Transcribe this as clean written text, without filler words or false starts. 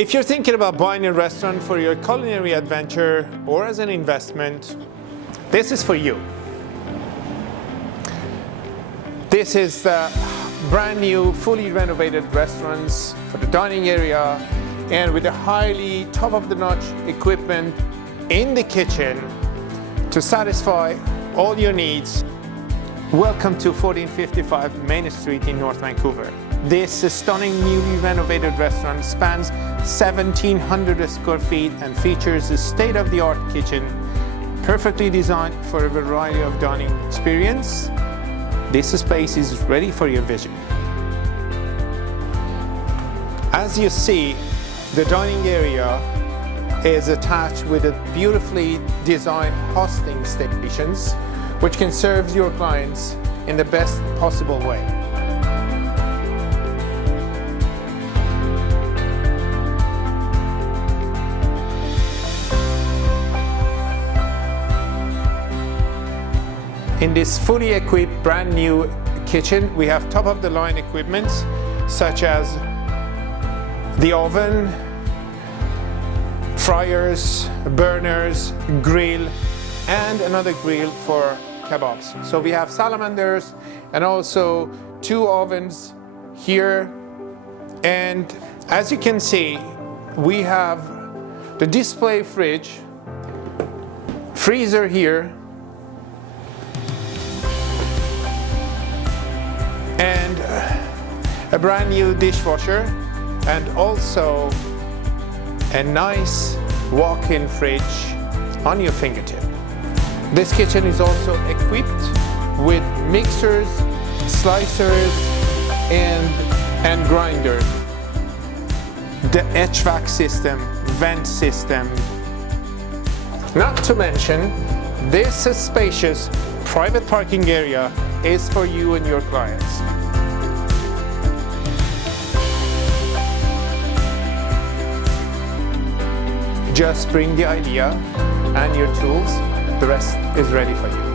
If you're thinking about buying a restaurant for your culinary adventure or as an investment, this is for you. This is the brand new, fully renovated restaurants for the dining area, and with a highly top-of-the-notch equipment in the kitchen to satisfy all your needs. Welcome to 1455 Main Street in North Vancouver. This stunning, newly renovated restaurant spans 1,700 square feet and features a state-of-the-art kitchen, perfectly designed for a variety of dining experience. This space is ready for your vision. As you see, the dining area is attached with a beautifully designed hosting stations, which can serve your clients in the best possible way. In this fully equipped brand new kitchen, we have top-of-the-line equipment such as the oven, fryers, burners, grill, and another grill for kebabs. So we have salamanders and also 2 ovens here. And as you can see, we have the display fridge, freezer here, and a brand new dishwasher, and also a nice walk-in fridge on your fingertip. This kitchen is also equipped with mixers, slicers, and grinders. The HVAC system, vent system. Not to mention, this spacious private parking area is for you and your clients. Just bring the idea and your tools. The rest is ready for you.